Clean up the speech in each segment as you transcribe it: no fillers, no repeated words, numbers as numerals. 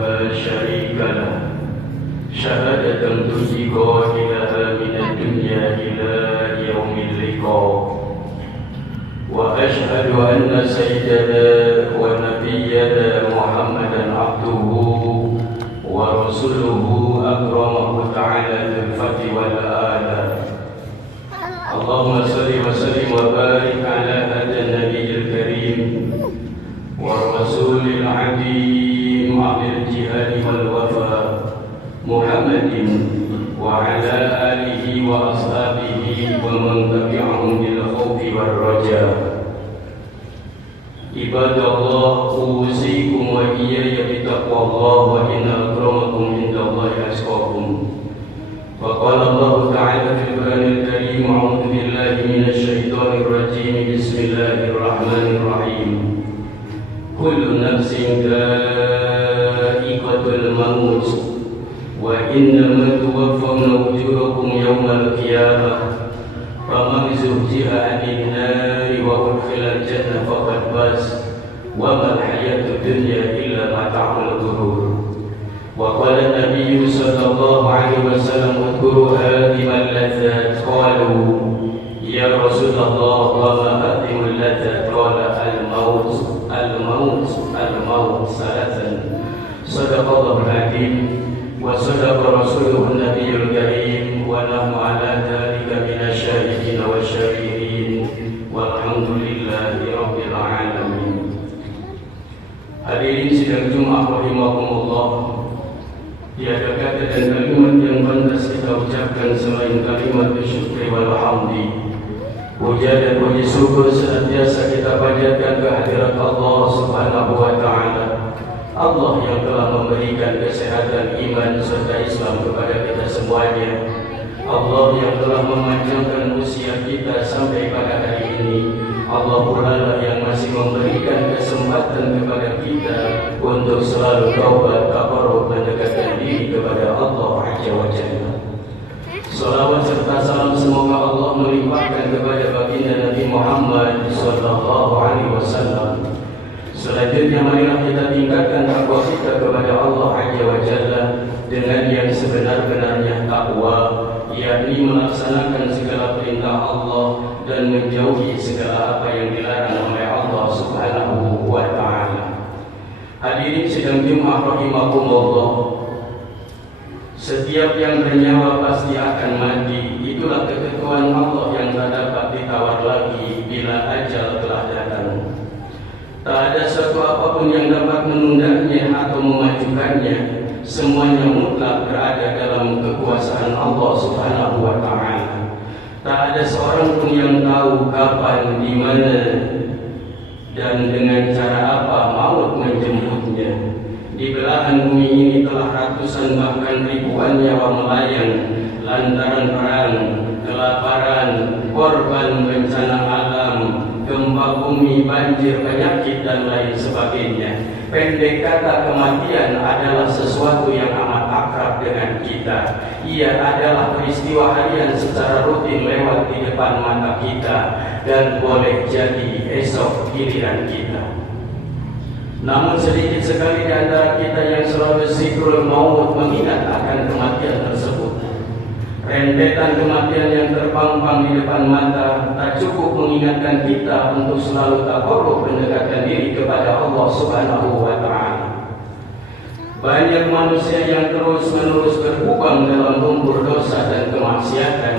لا شريك له شهادة تنجي قائلها من الدنيا إلى يوم اللقاء وأشهد أن سيدنا ونبينا محمدا عبده ورسوله أكرمه تعالى بالفتح والآلاء اللهم صل وسلم وبارك على هذا النبي الكريم والرسول العظيم عن الجهاد والوفاء محمد وعلى آله وأصحابه ومن تبعهم بالخوف والرجاء عباد الله أوصيكم وإياي بتقوى الله وإن أكرمكم عند الله أتقاكم وقال الله تعالى في القرآن الكريم أعوذ بالله من الشيطان الرجيم بسم الله الرحمن الرحيم كل نفس ذائقة الموت وإنما توفون أجوركم يوم القيامة فمن زحزح عن النار وأدخل الجنة فقد فاز وما الحياة الدنيا إلا متاع الغرور وقال النبي صلى الله عليه وسلم اذكروا هادم اللذات قالوا يا رسول الله وما هادم اللذات قال الموت الموت الموت ثلاثا صدق الله العظيم وصدق رسوله النبي الكريم ونحن على ذلك من الشاهدين والشاكرين والحمد لله رب العالمين. Hadirin sidang Jumat rahimakumullah, tiada kata dan kalimat yang pantas kita ucapkan selain kalimat syukur wal hamdi. Puja dan puji syukur senantiasa kita panjatkan kehadirat Allah Subhanahu wa taala. Allah yang telah memberikan kesehatan iman serta Islam kepada kita semuanya. Allah yang telah memanjangkan usia kita sampai pada hari ini. Allah pula lah yang masih memberikan kesempatan kepada kita untuk selalu taubat, tabarruk, mendekatkan diri kepada Allah Azza wa Jalla. Salawat serta salam semoga Allah melimpahkan kepada baginda Nabi Muhammad sallallahu alaihi wasallam. Selanjutnya marilah kita tingkatkan takwa kita kepada Allah Azza wa Jalla dengan yang sebenar-benarnya takwa, yakni melaksanakan segala perintah Allah dan menjauhi segala apa yang dilarang oleh Allah Subhanahu wa taala. Hadirin sidang Jumat rahimakumullah, setiap yang bernyawa pasti akan mati. Itulah ketentuan Allah yang tak dapat ditawar lagi bila ajal telah datang. Tak ada satu apapun yang dapat menundanya atau memajukannya. Semuanya mutlak berada dalam kekuasaan Allah Subhanahu wa taala. Tak ada seorang pun yang tahu kapan, di mana dan dengan cara apa maut menjemputnya. Di belahan bumi ini telah ratusan bahkan ribuan nyawa melayang lantaran perang, kelaparan, korban bencana alam, gempa bumi, banjir, penyakit dan lain sebagainya. Pendek kata, kematian adalah sesuatu yang amat akrab dengan kita. Ia adalah peristiwa harian secara rutin lewat di depan mata kita dan boleh jadi esok giliran kita. Namun sedikit sekali di antara kita yang selalu zikrul maut, mengingat akan kematian tersebut. Rentetan kematian yang terpampang di depan mata tak cukup mengingatkan kita untuk selalu takarrub mendekatkan diri kepada Allah Subhanahu wa taala. Banyak manusia yang terus-menerus berkubang dalam lumpur dosa dan kemaksiatan,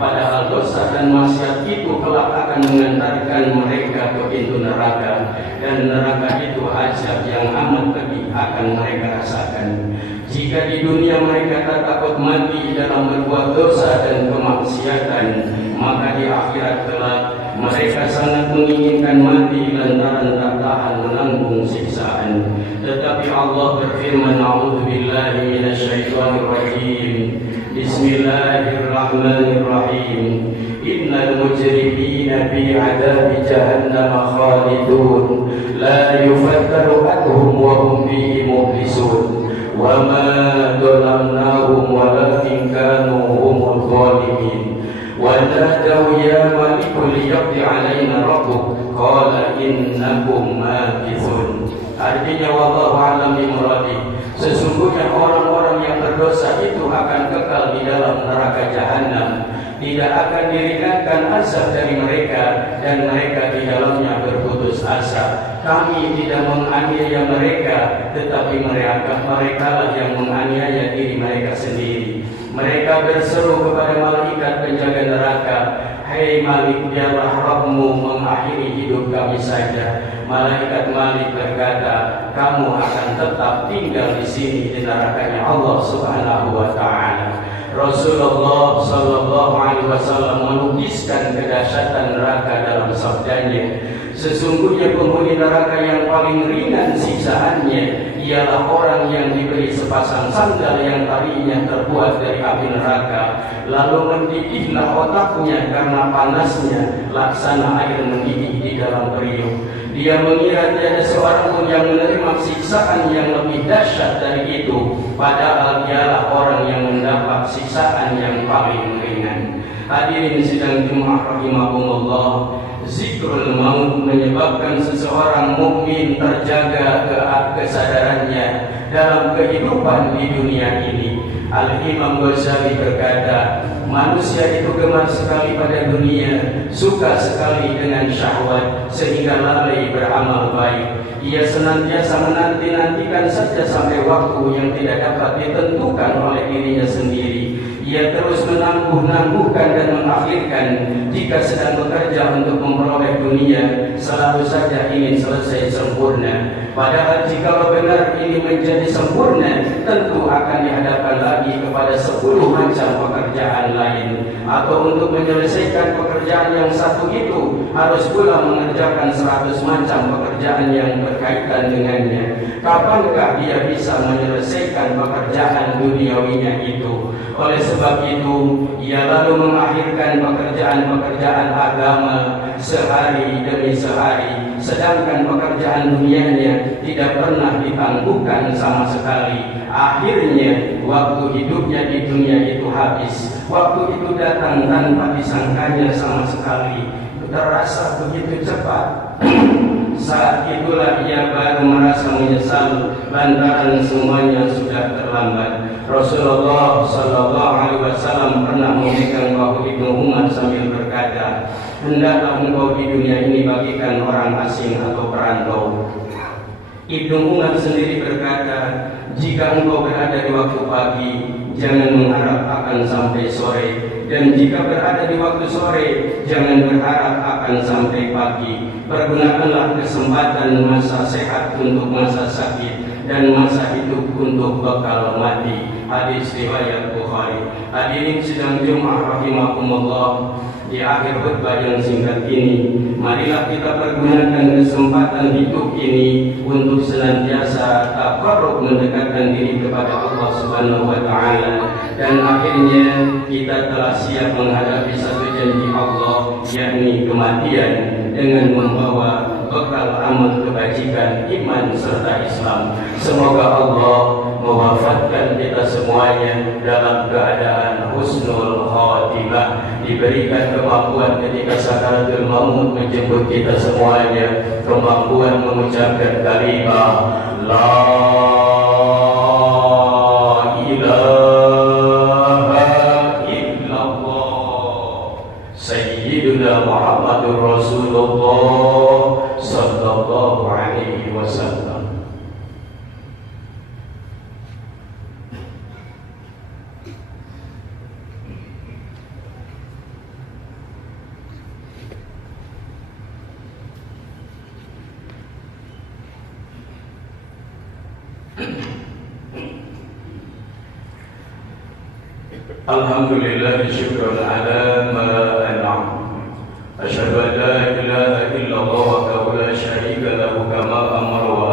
padahal dosa dan maksiat itu kelak akan mengantarkan mereka ke pintu neraka, dan neraka itu azab yang amat pedih akan mereka rasakan. Jika di dunia mereka tak takut mati dalam berbuat dosa dan kemaksiatan, maka di akhirat kelak mereka sangat menginginkan mati lantaran tak tahan menanggung siksaan. Tetapi Allah berfirman, a'udzubillahi minasyaitonir rajim. Bismillahirrahmanirrahim. Innal mujrimina fi 'adzabi jahannam khalidun la yufattaru anhum wa hum fihi mublisun. Wa ma dhalamnahum walakin kanu humul zalimin. Wa nadaw ya maliku liyaqdi 'alaina rabbuk qala innakum makithun. Artinya wallahu a'lam bimuradi. Sesungguhnya orang-orang yang berdosa itu akan kekal di dalam neraka jahanam, tidak akan diringankan azab dari mereka, dan mereka di dalamnya berputus asa. Kami tidak menganiaya mereka, tetapi mereka lah yang menganiaya diri mereka sendiri. Mereka berseru kepada malaikat penjaga neraka, "Hai Malik, biarlah Rabbmu mengakhiri hidup kami saja." Malaikat Malik berkata, "Kamu akan tetap tinggal di sini di nerakanya Allah Subhanahu wa taala." Rasulullah sallallahu alaihi wasallam melukiskan kedahsyatan neraka dalam sabdanya, "Sesungguhnya penghuni neraka yang paling ringan siksaannya ialah orang yang diberi sepasang sandal yang talinya terbuat dari api neraka, lalu mendidihlah otaknya karena panasnya laksana air mendidih di dalam periuk. Dia mengira tiada seorang pun yang menerima siksaan yang lebih dahsyat dari itu, padahal dialah orang yang mendapat siksaan yang paling ringan." Hadirin sidang Jumat rahimahumullah, zikrul maut menyebabkan seseorang mukmin terjaga kesadarannya dalam kehidupan di dunia ini. Al-Imam Ghazali berkata, manusia itu gemar sekali pada dunia, suka sekali dengan syahwat, sehingga lalai beramal baik. Ia senantiasa menanti-nantikan saja sampai waktu yang tidak dapat ditentukan oleh dirinya sendiri. Ia terus menangguh-nangguhkan dan mengakhirkan. Jika sedang bekerja untuk memperoleh dunia, selalu saja ingin selesai sempurna. Padahal jika benar ini menjadi sempurna, tentu akan dihadapkan lagi kepada 10 macam pekerjaan lain. Atau untuk menyelesaikan pekerjaan yang satu itu, harus pula mengerjakan 100 macam pekerjaan yang berkaitan dengannya. Kapankah dia bisa menyelesaikan pekerjaan duniawinya itu? Oleh sebab itu, ia lalu mengakhirkan pekerjaan-pekerjaan agama sehari demi sehari, sedangkan pekerjaan dunianya tidak pernah ditangguhkan sama sekali. Akhirnya, waktu hidupnya di dunia itu habis. Waktu itu datang tanpa disangkanya sama sekali, terasa begitu cepat. Saat itulah ia baru merasa menyesal lantaran semuanya sudah terlambat. Rasulullah sallallahu alaihi wasallam pernah memegang bahu Ibnu Umar sambil berkata, "Hendaklah engkau di dunia ini bagikan orang asing atau perantau." Ibnu Umar sendiri berkata, "Jika engkau berada di waktu pagi, jangan mengharap akan sampai sore, dan jika berada di waktu sore, jangan berharap akan sampai pagi. Pergunakanlah kesempatan masa sehat untuk masa sakit, dan masa hidup untuk bekal mati." Hadis riwayat Bukhari. Hadirin sidang Jumat rahimakumullah, di akhir khutbah yang singkat ini, marilah kita pergunakan kesempatan hidup ini untuk senantiasa taqarrub, mendekatkan diri kepada Allah Subhanahu wa taala, dan akhirnya kita telah siap menghadapi satu janji Allah, yakni kematian, dengan membawa bekal amal kebajikan, iman serta Islam. Semoga Allah mewafatkan kita semuanya dalam keadaan husnul khatimah, diberikan kemampuan ketika sakaratul maut menjemput kita semuanya, kemampuan mengucapkan kalimah la ilaha illallah sayyiduna Muhammadur Rasulullah sallallahu alaihi wasallam. Alhamdulillah, syukran ala